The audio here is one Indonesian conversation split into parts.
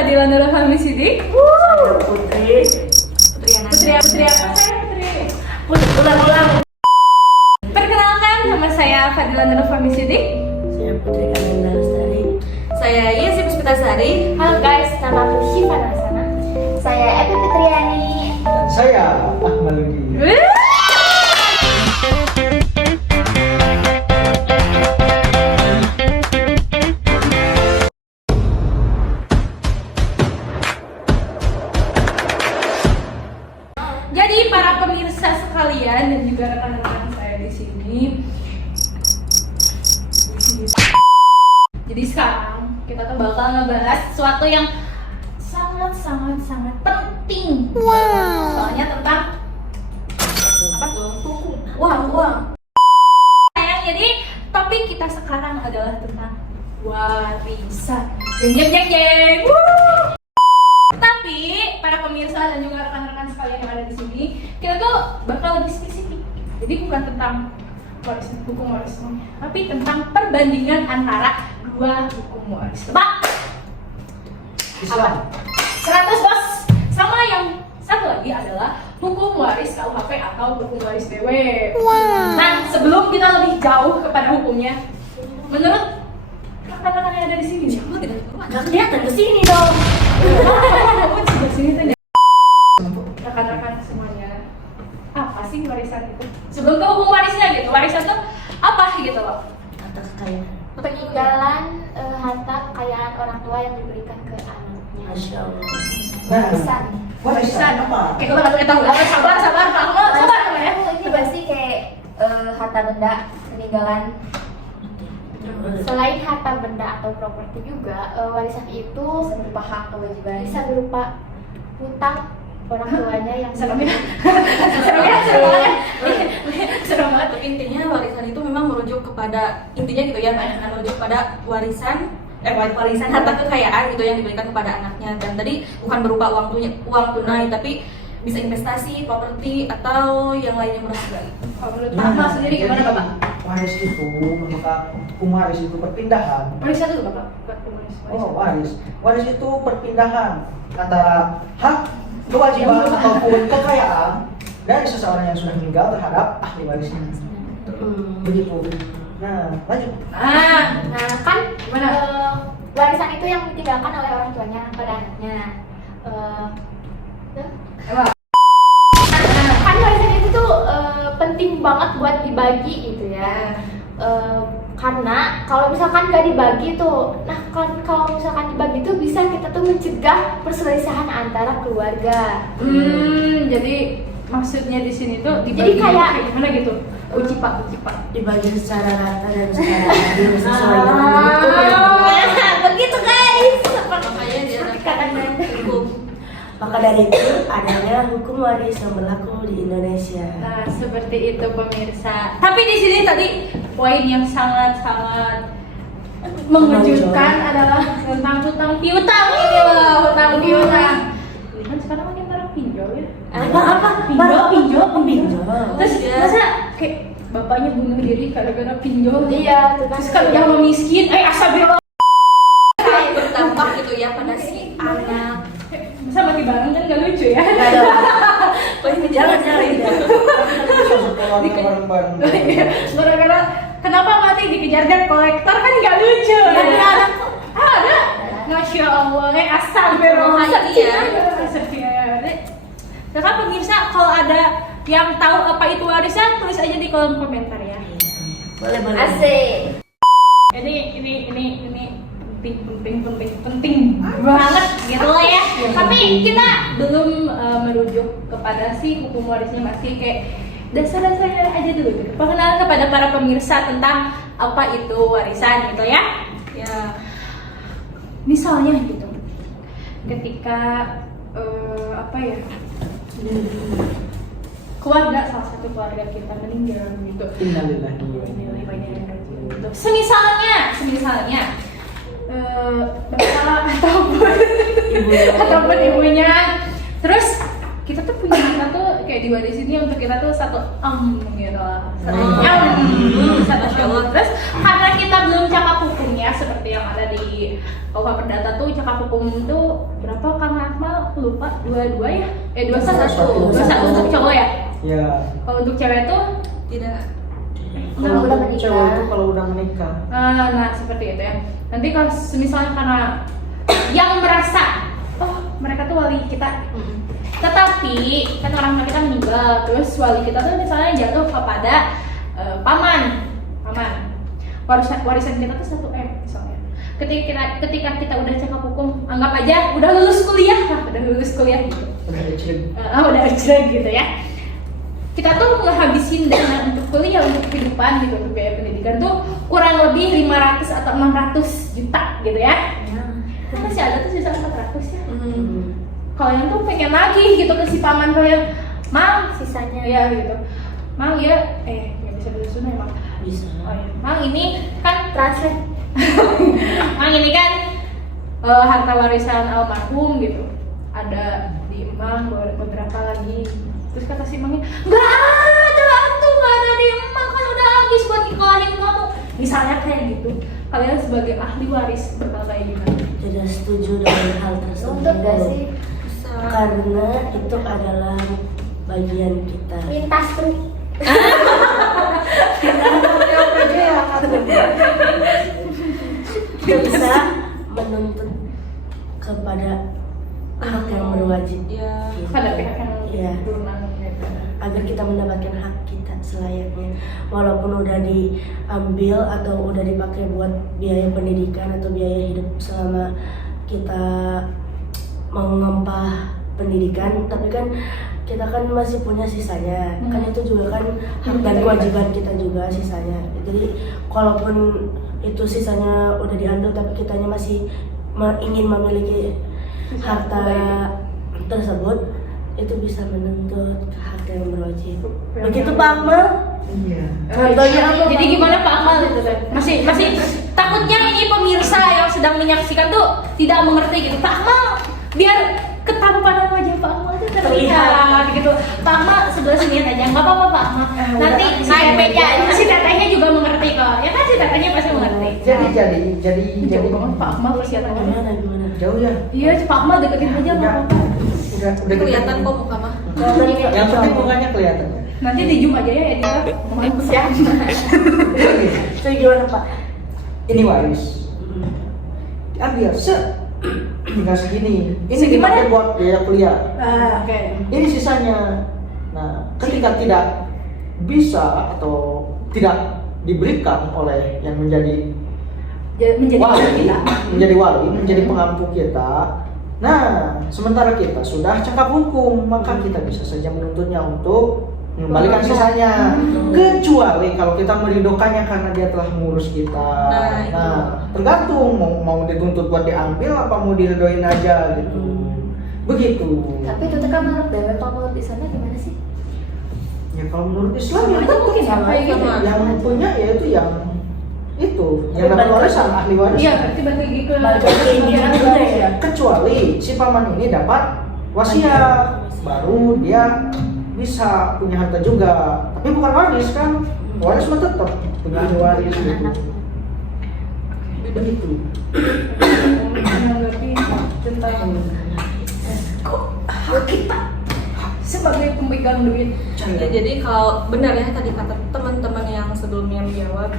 Fadila Nurul Fahmi Sidik. Saya Putri. Putri apa? Saya Putri. Ulang-ulang. Perkenalkan, nama saya Fadila Nurul Fahmi Sidik. Saya Putri Kalinda Lestari. Saya Yesi Puspitasari. Halo guys, nama aku Syifa Narsana. Saya Epi Fitriani. Dan saya Ahmad Lugi. Jadi para pemirsa sekalian dan juga rekan-rekan saya di sini. Jadi sekarang kita tuh bakal ngebahas sesuatu yang sangat penting. Soalnya tentang apa tuh? Uang. Sayang, jadi topik kita sekarang adalah tentang warisan. Jeng. Tapi para pemirsa dan juga rekan-rekan sekalian yang ada di sini, kita tuh bakal lebih spesifik. Jadi bukan tentang hukum warisan, tapi tentang perbandingan antara dua hukum waris. Tebak! Islam. 100 bos. Sama yang satu lagi adalah hukum waris KUHP atau hukum waris BW. Nah, sebelum kita lebih jauh kepada hukumnya, menurut rekan-rekan yang ada di sini, Gak kelihatan kesini dong. rekan-rekan semuanya, apa sih warisan itu? Sebelum ke hukum warisnya gitu, warisan tuh apa gitu loh? Harta kekayaan. Peninggalan harta kekayaan orang tua yang diberikan ke anaknya. Masya Allah. Warisan. Warisan apa? Kayak kita tahu, sabar, ya. Ini pasti kayak harta benda peninggalan. Selain harta benda atau properti juga, warisan itu berupa hak kewajiban. Bisa berupa hutang orang tuanya yang Serem banget. Untuk intinya warisan itu memang merujuk kepada intinya gitu ya, merujuk kepada warisan harta kekayaan gitu yang diberikan kepada anaknya. Dan tadi bukan berupa uang tunai, tapi bisa investasi, properti atau yang lainnya berharga. Kalau menurut Bapak sendiri gimana Bapak? Waris itu, maka hukum waris itu perpindahan. Waris itu Bapak, bukan waris. Oh, waris. Waris itu perpindahan antara hak, kewajiban ataupun kekayaan dari seseorang yang sudah meninggal terhadap ahli warisnya. Begitu. Nah, lanjut. Nah, kan Gimana? warisan itu yang ditinggalkan oleh orang tuanya pada anaknya. Kan warisan itu tuh penting banget buat dibagi gitu ya. Karena kalau misalkan nggak dibagi tuh, nah kan kalau misalkan dibagi tuh bisa kita tuh mencegah perselisihan antara keluarga. Jadi maksudnya di sini tuh Jadi kayak gimana gitu? Uji pak. Dibagi secara rata dan secara adil sesuai dengan hukum yang begitu guys. Makanya dia ada hukum. Maka dari itu adanya hukum waris yang berlaku di Indonesia. Nah, seperti itu pemirsa. Tapi di sini tadi poin yang sangat mengejutkan adalah tentang hutang piutang ini loh, hutang piutang. Ini kan sekarang makin marak pinjol ya. Pinjol. Terus masa kayak bapaknya bunuh diri gara-gara pinjol? Iya, tuh kan. Terus kalau yang miskin, astagfirullah. Berdampak gitu ya pada si anak. Masa mati bareng kan gak lucu ya? Jangan. Bareng-bareng. Gara-gara kenapa mati dikejar debt collector kan gak lucu. Tapi anak ada. Masya Allah, astagfirullah. Iya. Kakak pemirsa, kalau ada yang tahu apa itu warisan, tulis aja di kolom komentar ya. Boleh. Asik. Ini penting banget gitu lah ya. Tapi kita belum merujuk kepada si hukum warisnya, masih kayak dasar-dasarnya aja dulu gitu. Perkenalan kepada para pemirsa tentang apa itu warisan gitu ya. Ya, misalnya gitu, ketika keluarga, salah satu keluarga kita meninggal gitu. Innalillahi wa inna Nilai banyak gitu. Semisalnya bapak ataupun ibunya, terus kita tuh punya harta tuh kayak diwarisin ini untuk kita tuh satu gitu lah. Satu syawal. Terus karena kita belum cakap hukumnya seperti yang ada di KUH Perdata tuh, cakap hukum tuh berapa Kang Akmal? Lupa, 22 ya? 21 untuk cowok ya? Ya. Kalau untuk cewek tuh Tidak. Kalau Kalau udah menikah. cewek itu kalau udah menikah. nah seperti itu ya. Nanti kalau misalnya karena yang merasa mereka tuh wali kita, tetapi kan orang tua kita meninggal, terus wali kita tuh misalnya jatuh kepada paman, warisan kita tuh 1 M misalnya. Ketika kita udah cakap hukum, anggap aja udah lulus kuliah gitu. Udah dicek. Udah ajrag gitu ya. Kita tuh ngehabisin dana untuk kuliah, untuk kehidupan gitu, untuk biaya pendidikan tuh kurang lebih 500 atau 600 juta gitu ya. Kan masih ada tuh sisa 400 ya. Kalian tuh pengen lagi gitu ke si paman kalian, Mang Sisanya. ya gitu, Mang ya nggak bisa disusun emang. Bisa. Oh ya, Mang ini kan Translate. Mang ini kan harta warisan almarhum gitu, ada di Emang beberapa lagi. Terus kata si Mangnya, nggak ada di Emang, kan udah habis buat nikahin kamu. Misalnya kayak gitu, kalian sebagai ahli waris bakal kayak gimana? Tidak setuju dengan hal tersebut. Untuk gak sih? Karena itu adalah bagian kita. Lintas truk. Kita bisa menuntut kepada hak yang berwajib. Iya. Gitu. Pada pihak yang Iya. berwenang gitu. Agar kita mendapatkan hak kita selayaknya, walaupun udah diambil atau udah dipakai buat biaya pendidikan atau biaya hidup selama kita mengempah pendidikan, tapi kan kita kan masih punya sisanya. Kan itu juga kan hak dan kewajiban kita juga sisanya. Jadi kalaupun itu sisanya udah diambil tapi kitanya masih ingin memiliki harta tersebut, itu bisa menuntut hak yang berwajib. Begitu Pak Akmal? Iya. Contohnya apa? Jadi gimana Pak Akmal itu kan? Masih takutnya ini pemirsa yang sedang menyaksikan tuh tidak mengerti gitu. Pak Akmal biar ketampanan wajah Pak Akmal itu terlihat gitu. Pak Akmal sebelah sini aja, nggak apa-apa Pak Akmal. Nanti si tetehnya juga mengerti kok. Ya kan si tetehnya pasti mengerti. Jadi Jauh banget Pak Akmal persiapannya. Gimana? jauh ya. Iya, Pak Akmal deketin aja nggak apa-apa. Udah Kelihatan kok muka mah. Yang penting mukanya kelihatan ya. Nanti di Zoom aja ya editor. Siap. Itu gimana Pak? Ini waris. Diambil tinggal segini. Ini Segimana? dipakai buat biaya kuliah. Oke. Ini sisanya. Nah, ketika tidak bisa atau tidak diberikan oleh yang menjadi wali, menjadi pengampu kita. Nah, sementara kita sudah cakap hukum, maka kita bisa saja menuntutnya untuk mengembalikan sisanya. Kecuali kalau kita meridokannya karena dia telah mengurus kita. Nah, tergantung mau dituntut buat diambil apa mau diridoin aja gitu. Begitu. Tapi itu kan menurut Dewa, kalau menurut di sana gimana sih? Ya kalau menurut Islam ya Itu mungkin tetap kayak gitu. yang punya yaitu yang dapat warisan ahli waris. Iya, berarti balik lagi ke Balik lagi ke India juga ya? Kecuali si paman ini dapat wasiat, baru dia bisa punya harta juga. Tapi bukan waris kan? Waris mah tetap punya ahli waris gitu. Begitu. menanggapi tentang kok hak kita sebagai pemegang duit. Ya, jadi kalau benar ya tadi kata teman-teman yang sebelumnya menjawab,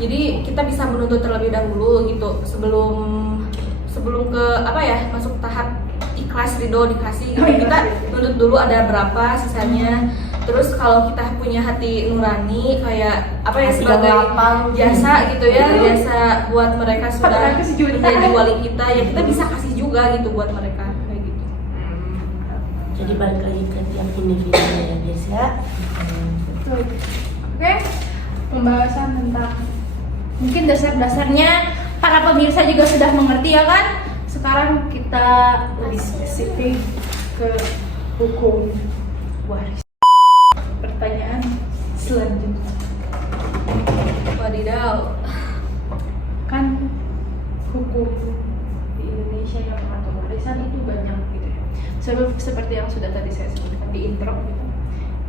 jadi kita bisa menuntut terlebih dahulu gitu sebelum ke apa ya masuk tahap ikhlas ridho dikasih gitu. Kita tuntut dulu ada berapa sisanya. Terus kalau kita punya hati nurani kayak apa ya Hati sebagai yang lapang. jasa gitu ya, jasa buat mereka sudah 400 juta. menjadi wali kita ya, kita bisa kasih juga gitu buat mereka kayak gitu. Jadi balik lagi ke tiap individunya ya guys ya. Betul. Oke, pembahasan tentang mungkin dasar-dasarnya para pemirsa juga sudah mengerti ya kan. Sekarang kita lebih spesifik ke hukum waris. Pertanyaan selanjutnya, Wadidaw. kan hukum di Indonesia yang mengatur warisan itu banyak gitu ya. Seperti yang sudah tadi saya sebutkan di intro gitu.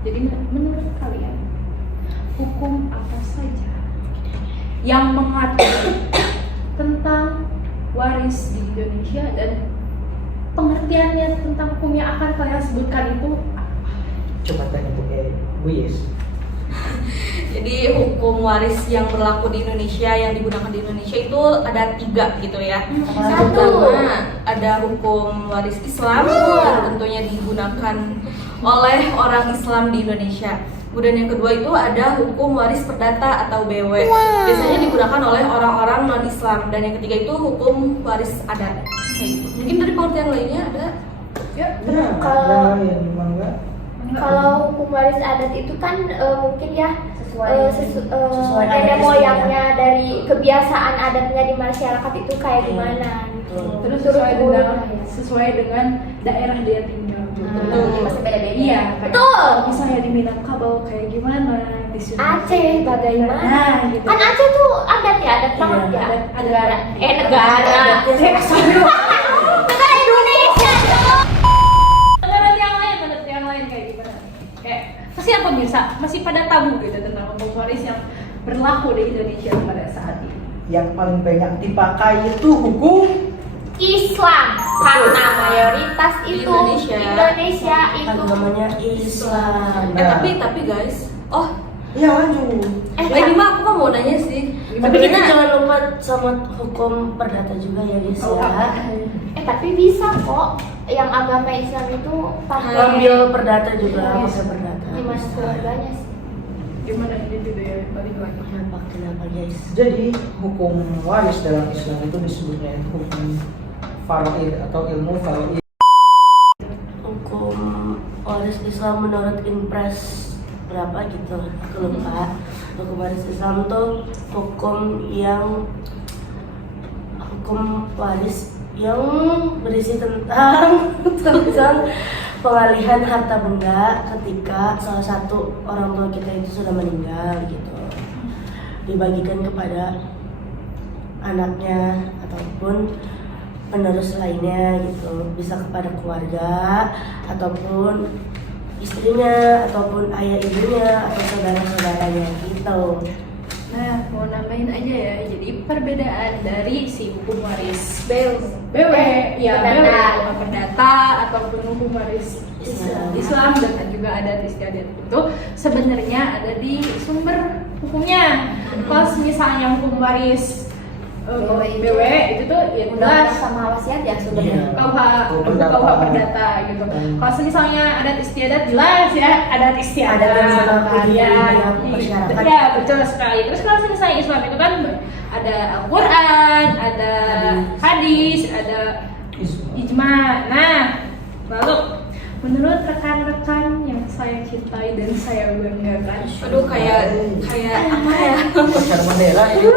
Jadi menurut kalian hukum apa saja yang mengatur tentang waris di Indonesia dan pengertiannya tentang hukum yang akan kalian sebutkan itu apa? Coba tanya Bu Bu Yes. Jadi hukum waris yang berlaku di Indonesia, yang digunakan di Indonesia itu ada 3 gitu ya. Yang pertama ada hukum waris Islam yang tentunya digunakan oleh orang Islam di Indonesia. Kemudian yang kedua itu ada hukum waris perdata atau BW. Biasanya digunakan oleh orang-orang non-Islam. Dan yang ketiga itu hukum waris adat. Kayak gitu. Mungkin dari pengertian lainnya ada? Ya, Kalau- ada yang mangga. Kalau hukum waris adat itu kan mungkin ya Sesuai nenek adat moyangnya dari kebiasaan adatnya di masyarakat itu kayak Iya. gimana gitu. Terus Turun-turun. sesuai dengan daerah dia tinggal. Betul, masih beda-beda. Iya, kayak Betul. misalnya di Minangkabau kayak gimana, di Sulawesi Aceh bagaimana? Nah, gitu. Kan Aceh tuh adat ya, adat banget Iya, ya. adat- Negara. Negara. Adatnya Negara Indonesia dong. Menurut yang lain kayak gimana? Kayak pasti yang pemirsa masih pada tabu gitu tentang hukum waris yang berlaku di Indonesia pada saat ini. Yang paling banyak dipakai itu hukum Islam karena mayoritas Di itu Indonesia. itu agamanya Islam. Tapi guys, ya lanjut. lagi mah aku mah mau nanya sih. Tapi kita Sebenarnya- jangan lupa sama hukum perdata juga ya guys ya. tapi bisa kok yang agama Islam itu pakai Ambil perdata juga, Iya. pakai perdata. gimana keluarganya sih. Gimana ini gitu ya balik lagi. Kenapa guys? Jadi hukum waris dalam Islam itu disebutnya itu hukum faraid atau ilmu faraid. Hukum waris Islam menurut Impres berapa gitu, aku lupa. Hukum waris Islam tuh hukum waris yang berisi tentang pengalihan harta benda ketika salah satu orang tua kita itu sudah meninggal gitu, dibagikan kepada anaknya ataupun penerus lainnya gitu, bisa kepada keluarga ataupun istrinya ataupun ayah ibunya atau saudara-saudaranya gitu. Nah, mau nambahin aja ya. Jadi perbedaan dari si hukum waris BW ya perdata. BW perdata ataupun hukum waris Islam dan juga adat istiadat itu sebenarnya ada di sumber hukumnya. Kalau misalnya hukum waris BW itu tuh ya jelas sama wasiat ya Iya. KUH perdata gitu. Kalau misalnya adat istiadat jelas ya adat istiadat Adat yang berlaku di ya, masyarakat. ya betul sekali. Terus kalau misalnya Islam itu kan ada Al-Quran, ada hadis, ada ijma. Nah, lalu menurut rekan-rekan yang saya cintai dan saya banggakan, Aduh kayak apa ya? Pacar Mandela ini.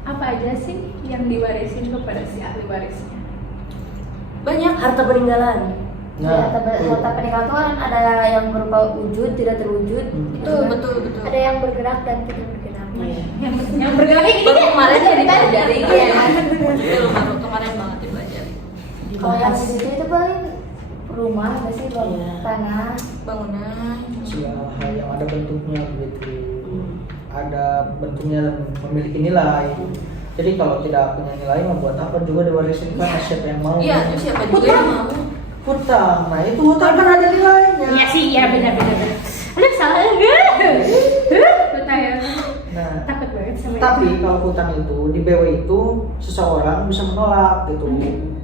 apa aja sih yang diwarisin kepada si ahli warisnya? Banyak. Harta peninggalan. Nah, Harta peninggalan itu kan ada yang berupa wujud, tidak terwujud. Itu betul. Ada yang bergerak dan tidak bergerak. Iya. Yang bergerak ini Baru kemarin jadi dipelajari Iya. ya. Baru kemarin banget dipelajari. Kalau yang Dibahas. wujud itu paling rumah, nggak sih, Iya. tanah. Bangunan. segala hal yang ada bentuknya begitu. Hmm. Ada bentuknya dan memiliki nilai. Jadi kalau tidak punya nilai membuat apa juga diwarisin kan siapa yang mau? Iya, itu siapa juga yang mau? Hutang. Nah itu hutang kan ada nilainya. Iya sih, iya benar. Aduh salah enggak? Bertanya. Nah, Takut banget sama tapi itu. kalau hutang itu di BW itu seseorang bisa menolak gitu.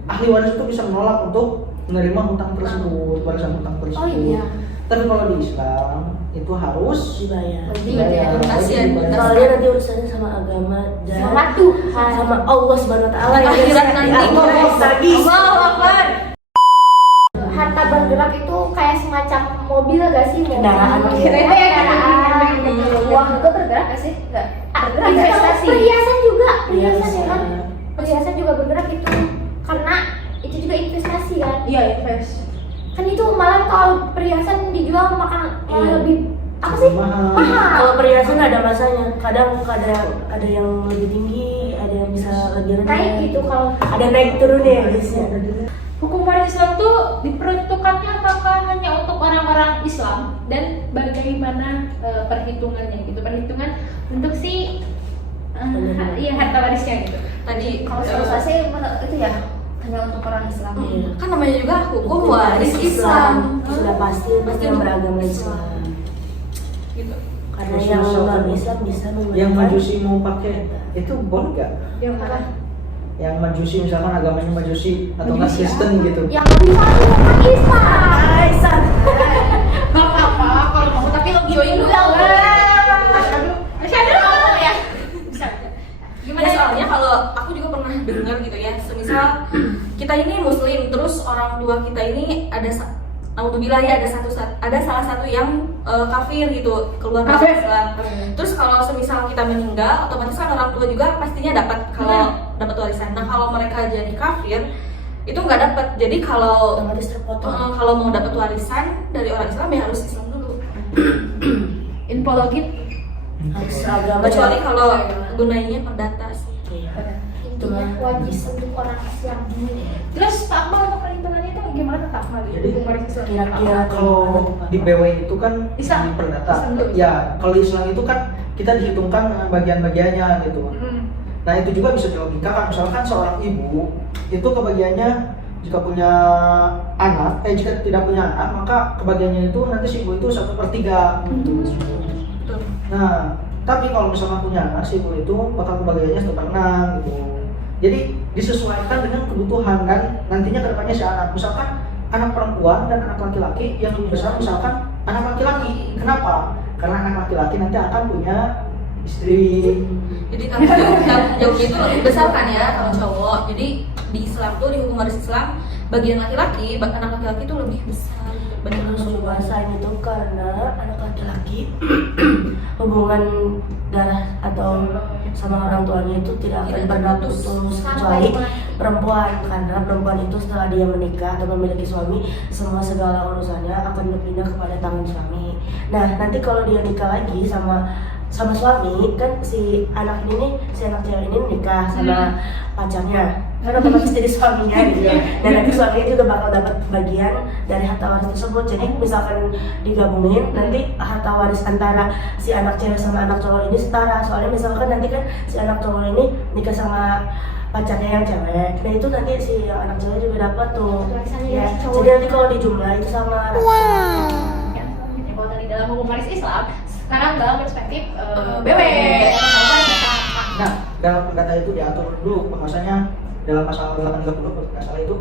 Ahli waris itu bisa menolak untuk menerima hutang tersebut, warisan hutang tersebut. Oh iya. Tapi kalau di Islam itu harus Dibayar. dibayar. Kasihan, Dibayar. Soalnya nanti urusannya sama agama dan Sama Tuhan. sama Allah Subhanahu wa taala ya. Akhirat nanti. Lagi. Allahu Akbar. Harta bergerak itu kayak semacam mobil gak sih? Kendaraan. Kendaraan. Uang juga bergerak nggak sih? Nggak. Bergerak nggak? Investasi. Perhiasan juga, perhiasan Iya, ya kan? bisa. Perhiasan juga bergerak itu karena itu juga investasi kan? Iya, invest. Kan itu malah kalau perhiasan dijual malah Iya. lebih apa sih? Mahal. Mahal. Kalau perhiasan ada masanya. Kadang ada yang lebih tinggi, ada yang bisa lebih rendah. Naik gitu kalau Ada naik turunnya ya guys ya. Hukum waris Islam tuh diperuntukkannya apakah hanya untuk orang-orang Islam dan bagaimana perhitungannya gitu, perhitungan untuk si iya harta warisnya gitu. Tadi Kalau setahu saya sih itu ya hanya untuk orang Islam. kan namanya juga hukum waris Islam. Sudah pasti yang beragama Islam. Gitu. Karena Terus yang misalkan non Islam bisa menggunakan Yang majusi mau pakai itu boleh nggak? Yang apa? Yang majusi misalkan agamanya majusi atau nggak Majusi Kristen gitu. yang bisa bukan Islam. Gak apa-apa kalau mau, tapi lo join dulu. Masih ada ngomong ya? Bisa. Gimana soalnya kalau aku juga pernah dengar gitu ya, semisal kita ini muslim terus orang tua kita ini naudzubillah ya ada salah satu yang kafir gitu, keluar dari Kafir. Islam. Terus kalau semisal kita meninggal, otomatis kan orang tua juga pastinya dapat kalau dapat warisan. Nah, kalau mereka jadi kafir itu nggak dapat. Jadi kalau otomatis terpotong. kalau mau dapat warisan dari orang Islam ya harus Islam dulu. Infologit. Harus agama. Kecuali kalau gunanya perdata sih. Intinya wajib untuk orang Islam. Terus Pak Akmal untuk perhitungannya itu gimana Kak Akmal? Jadi, Hukum waris Islam. Kira-kira Kalau di BW itu kan Islam. di perdata. Islam dulu. Ya, kalau di Islam itu kan kita dihitungkan bagian-bagiannya gitu. Nah, itu juga bisa dilogikakan. Misalkan seorang ibu itu kebagiannya jika punya anak, jika tidak punya anak, maka kebagiannya itu nanti si ibu itu 1/3. Betul. Nah, tapi kalau misalkan punya anak, si ibu itu bakal kebagiannya 1/6 gitu. Jadi disesuaikan dengan kebutuhan dan nantinya kedepannya si anak. Misalkan anak perempuan dan anak laki-laki yang lebih besar, misalkan anak laki-laki. Kenapa? Karena anak laki-laki nanti akan punya istri. Jadi tanggung jawabnya itu lebih besar kan ya kalau cowok. Jadi di Islam tuh di hukum waris Islam bagian laki-laki, anak laki-laki itu lebih besar dibanding Terus perempuan. bahasanya itu karena anak laki-laki hubungan darah atau sama orang tuanya itu tidak akan Tidak pernah terputus. putus kecuali perempuan, karena perempuan itu setelah dia menikah atau memiliki suami, semua segala urusannya akan berpindah kepada tangan suami. Nah, nanti kalau dia nikah lagi sama suami, kan si anak ini nih, si anak cewek ini nikah sama pacarnya, kan otomatis jadi suaminya gitu. Dan nanti suaminya juga bakal dapat bagian dari harta waris tersebut. Jadi misalkan digabungin, nanti harta waris antara si anak cewek sama anak cowok ini setara. Soalnya misalkan nanti kan si anak cowok ini nikah sama pacarnya yang cewek, nah itu nanti si yang anak cewek juga dapat tuh. Warisannya Ya, yang cowok. jadi nanti kalau dijumlah itu sama rata. Ya, kalau tadi dalam hukum waris Islam, sekarang dalam perspektif BW. Nah, dalam perdata itu diatur dulu bahwasanya dalam pasal 830 kalau tidak salah itu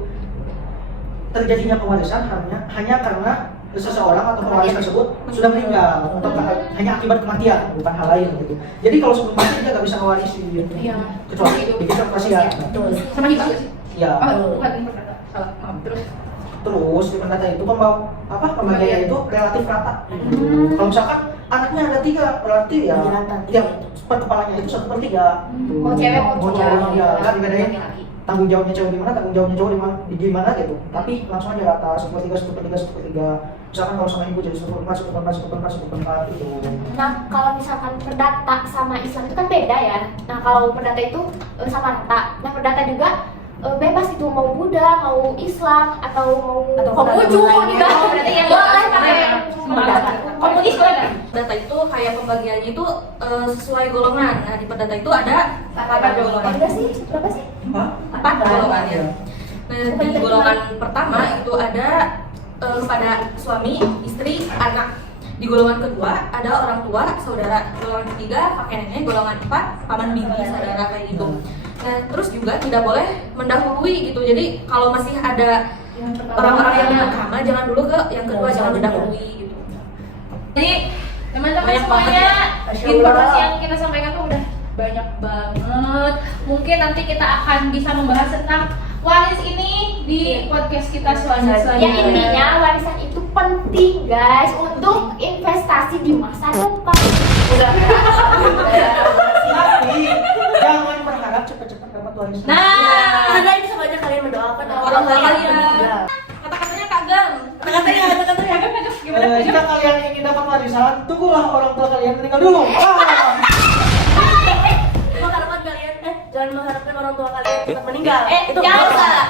terjadinya pewarisan hanya karena seseorang atau pewaris tersebut sudah meninggal atau hanya akibat kematian, bukan hal lain gitu. Jadi kalau sebelum mati dia nggak bisa mewarisi Iya. kecuali bikin kasihan. Betul. Sama hibah nggak sih? Ya. Oh, bukan perdata. Salah. Maaf. Terus. Terus di perdata itu pembagian itu relatif rata. Kalau misalkan anaknya ada 3, berarti ya Rata. tiap per kepalanya itu 1/3. Mau cewek mau Mau cowok. cowok ya kan dibedain Laki-laki. tanggung jawabnya cewek gimana, tanggung jawabnya cowok gimana gitu. Tapi langsung aja rata 1/3. Misalkan kalau sama ibu jadi 1/4 gitu. Nah, kalau misalkan perdata sama Islam itu kan beda ya. Nah, kalau perdata itu sama rata. Nah, perdata juga bebas itu mau Buddha, mau Islam atau mau Konghucu agama gitu. lainnya. Berarti yang boleh pakai perdata. Komunis boleh nggak? Perdata itu kayak pembagiannya itu sesuai golongan. Nah, di perdata itu ada 4 golongan. Berapa sih? Berapa sih? Hah? 4 golongannya. Nah, di golongan pertama itu ada kepada suami, istri, anak. Di golongan kedua ada orang tua, saudara. Golongan ketiga kakek nenek. Golongan 4 paman bibi, saudara kayak gitu. Nah, terus juga tidak boleh mendahului gitu. Jadi kalau masih ada orang-orang yang pertama, jangan dulu ke yang kedua, jangan mendahului gitu. Jadi teman-teman Banyak semuanya banget. informasi yang kita sampaikan tuh udah banyak banget. Mungkin nanti kita akan bisa membahas tentang waris ini di podcast kita selanjutnya. Ya intinya warisan itu penting guys untuk investasi di masa depan. Tapi jangan berharap cepat-cepat dapat warisan. Nah, Karena itu sebanyak kalian mendoakan Orang tua kalian. meninggal. Kata-katanya kagam. gimana? Jika kalian ingin dapat warisan, tunggulah orang tua kalian meninggal dulu. Cuma harapan kalian, jangan kalian mengharapkan orang tua kalian tetap meninggal. Jangan salah.